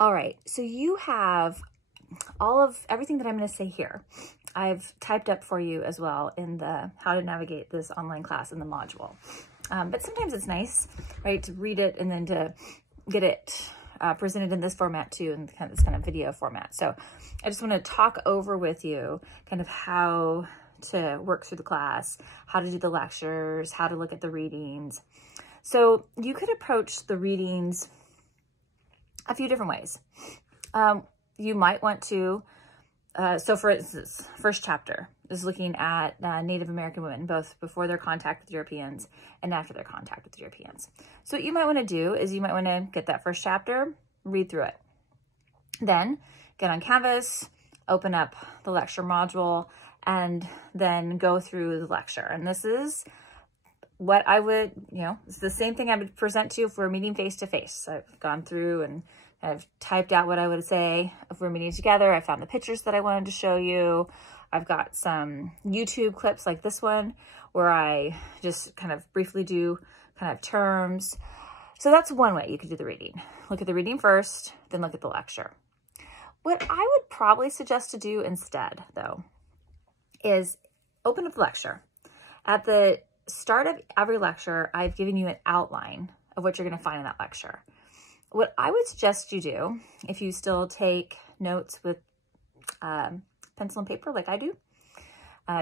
All right, so you have everything that I'm going to say here. I've typed up for you as well in the how to navigate this online class in the module. But sometimes it's nice, right, to read it and then to get it presented in this format too, in this kind of video format. So I just want to talk over with you kind of how to work through the class, how to do the lectures, how to look at the readings. So you could approach the readings a few different ways. You might want to, so for instance, first chapter is looking at Native American women, both before their contact with Europeans and after their contact with Europeans. So what you might want to do is you might want to get that first chapter, read through it. Then get on Canvas, open up the lecture module, and then go through the lecture. And this is what I would, it's the same thing I would present to you if we're meeting face-to-face. I've gone through and I've typed out what I would say if we're meeting together. I found the pictures that I wanted to show you. I've got some YouTube clips like this one where I just kind of briefly do kind of terms. So that's one way you could do the reading. Look at the reading first, then look at the lecture. What I would probably suggest to do instead, though, is open up the lecture. At the start of every lecture, I've given you an outline of what you're going to find in that lecture. What I would suggest you do, if you still take notes with pencil and paper like I do,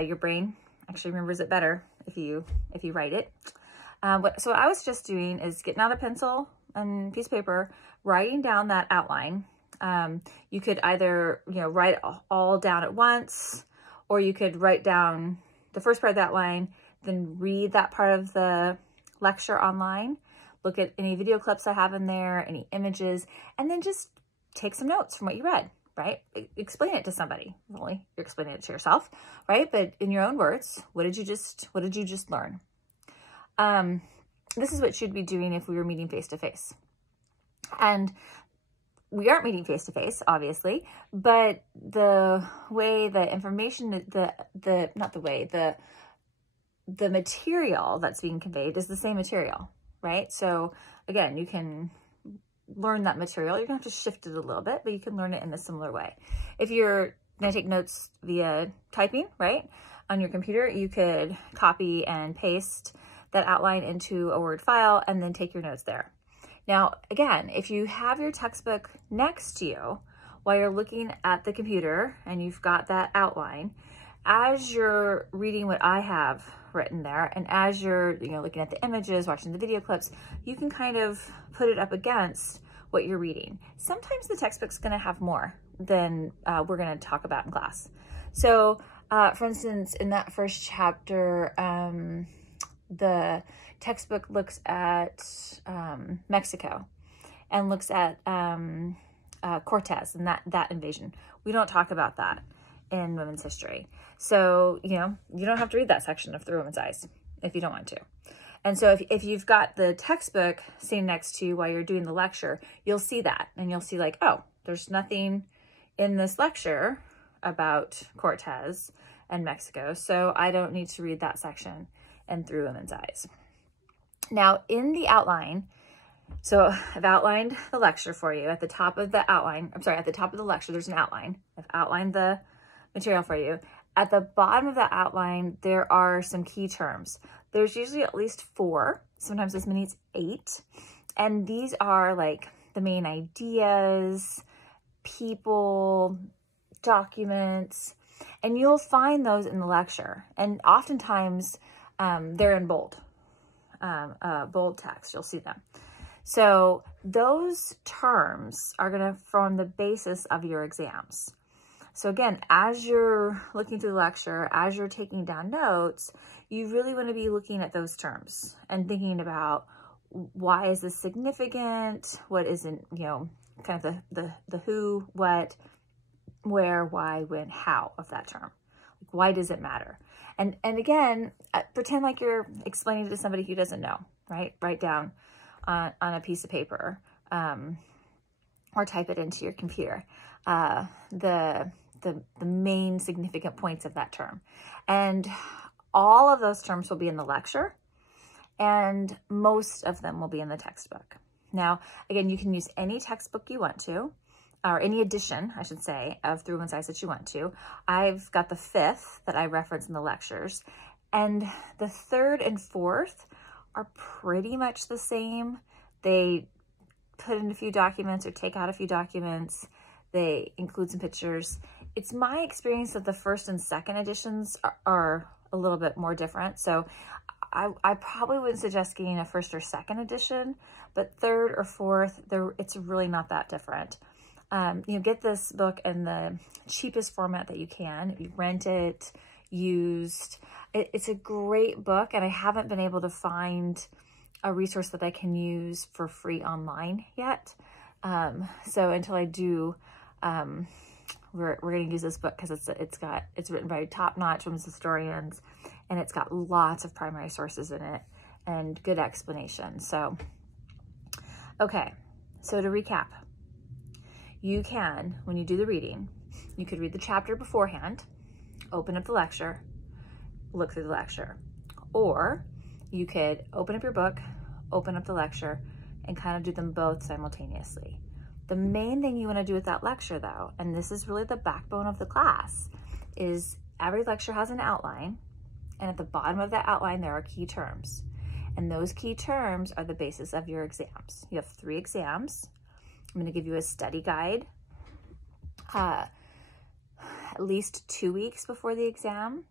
your brain actually remembers it better if you write it. So what I was just doing is getting out a pencil and piece of paper, writing down that outline. You could either write it all down at once, or you could write down the first part of that line, then read that part of the lecture online, look at any video clips I have in there, any images, and then just take some notes from what you read, right? Explain it to somebody. Really, you're explaining it to yourself, right? But in your own words, what did you just learn? This is what you'd be doing if we were meeting face-to-face. And we aren't meeting face-to-face, obviously, but the way the information, the material that's being conveyed is the same material, right? So again, you can learn that material. You're gonna have to shift it a little bit, but you can learn it in a similar way. If you're gonna take notes via typing, right, on your computer, you could copy and paste that outline into a Word file and then take your notes there. Now, again, if you have your textbook next to you while you're looking at the computer and you've got that outline, as you're reading what I have written there, and as you're looking at the images, watching the video clips, you can kind of put it up against what you're reading. Sometimes the textbook's going to have more than we're going to talk about in class. So, for instance, in that first chapter, the textbook looks at Mexico and looks at Cortez and that invasion. We don't talk about that in women's history. So, you don't have to read that section of Through Women's Eyes if you don't want to. And so if you've got the textbook sitting next to you while you're doing the lecture, you'll see that and you'll see like, oh, there's nothing in this lecture about Cortez and Mexico, so I don't need to read that section and Through Women's Eyes. Now in the outline, so I've outlined the lecture for you. At the top of the outline, at the top of the lecture, there's an outline. I've outlined the material for you. At the bottom of the outline, there are some key terms. There's usually at least 4, sometimes as many as 8. And these are like the main ideas, people, documents, and you'll find those in the lecture. And oftentimes they're in bold text, you'll see them. So those terms are going to form the basis of your exams. So again, as you're looking through the lecture, as you're taking down notes, you really want to be looking at those terms and thinking about why is this significant? What isn't, kind of the who, what, where, why, when, how of that term. Like, why does it matter? And again, pretend like you're explaining it to somebody who doesn't know, right? Write down on a piece of paper or type it into your computer the main significant points of that term. And all of those terms will be in the lecture, and most of them will be in the textbook. Now, again, you can use any textbook you want to. or any edition, I should say, of Through One's Eyes that you want to. I've got the 5th that I reference in the lectures, and the 3rd and 4th are pretty much the same. They put in a few documents or take out a few documents. They include some pictures. It's my experience that the 1st and 2nd editions are a little bit more different. So I probably wouldn't suggest getting a 1st or 2nd edition, but 3rd or 4th, it's really not that different. Get this book in the cheapest format that you can. You rent it, used. It's a great book, and I haven't been able to find a resource that I can use for free online yet. So until I do, we're going to use this book because it's written by top-notch women's historians, and it's got lots of primary sources in it and good explanation. So, okay, so to recap, you can, when you do the reading, you could read the chapter beforehand, open up the lecture, look through the lecture, or you could open up your book, open up the lecture, and kind of do them both simultaneously. The main thing you want to do with that lecture, though, and this is really the backbone of the class, is every lecture has an outline, and at the bottom of that outline there are key terms. And those key terms are the basis of your exams. You have 3 exams. I'm going to give you a study guide at least 2 weeks before the exam,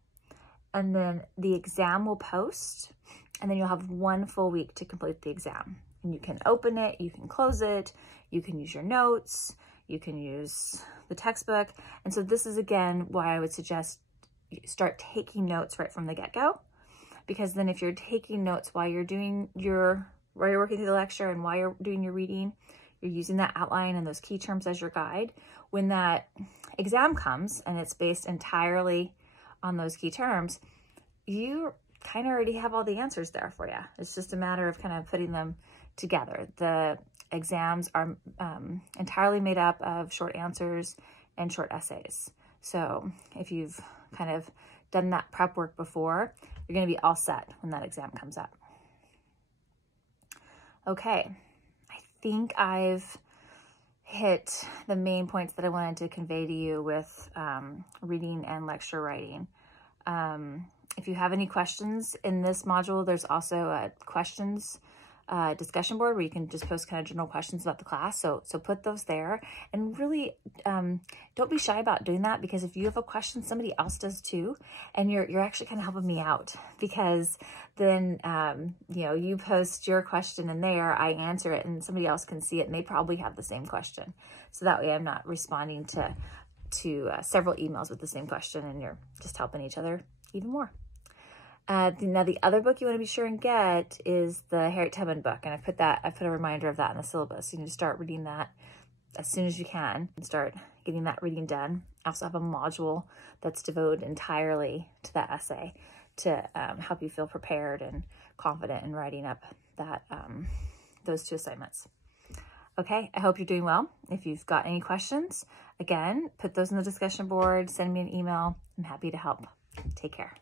and then the exam will post, and then you'll have 1 full week to complete the exam. And you can open it, you can close it, you can use your notes, you can use the textbook. And so this is, again, why I would suggest you start taking notes right from the get-go, because then if you're taking notes while you're working through the lecture and while you're doing your reading, you're using that outline and those key terms as your guide. When that exam comes and it's based entirely on those key terms, you kind of already have all the answers there for you. It's just a matter of kind of putting them together. The exams are entirely made up of short answers and short essays. So if you've kind of done that prep work before, you're going to be all set when that exam comes up. Okay, I think I've hit the main points that I wanted to convey to you with reading and lecture writing. If you have any questions in this module, there's also a questions discussion board where you can just post kind of general questions about the class. So put those there, and really don't be shy about doing that, because if you have a question, somebody else does too, and you're actually kind of helping me out, because then you post your question in there, I answer it, and somebody else can see it, and they probably have the same question. So that way I'm not responding to several emails with the same question, and you're just helping each other even more. Now the other book you want to be sure and get is the Harriet Tubman book, and I put a reminder of that in the syllabus. You need to start reading that as soon as you can and start getting that reading done. I also have a module that's devoted entirely to that essay to help you feel prepared and confident in writing up that those 2 assignments. Okay, I hope you're doing well. If you've got any questions, again, put those in the discussion board, send me an email. I'm happy to help. Take care.